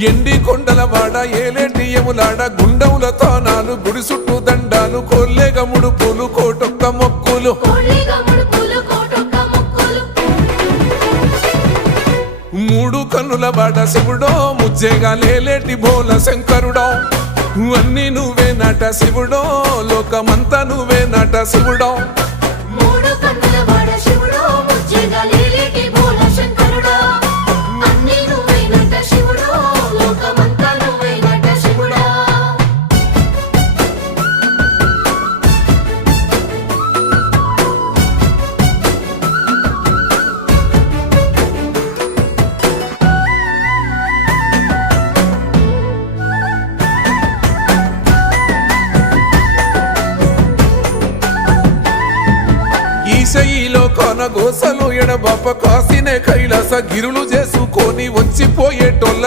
ఎండి కొండలవాడ ఏలేటి యములాడ గుండముల తానాలు గుడి చుట్టూ దండాలు కొల్లేగ ముడుపులు కోటొక్క మొక్కులు మూడు కన్నుల బాట శివుడో ముజ్జేగా లేలేటి బోల శంకరుడో అన్నీ నువ్వే నట శివుడో లోకమంతా నువ్వే నట శివుడో ఈశయిలో కొనగోసలు ఎడబాప కాసినే కైలాస గిరులు చేసుకొని వచ్చిపోయేటోళ్ళ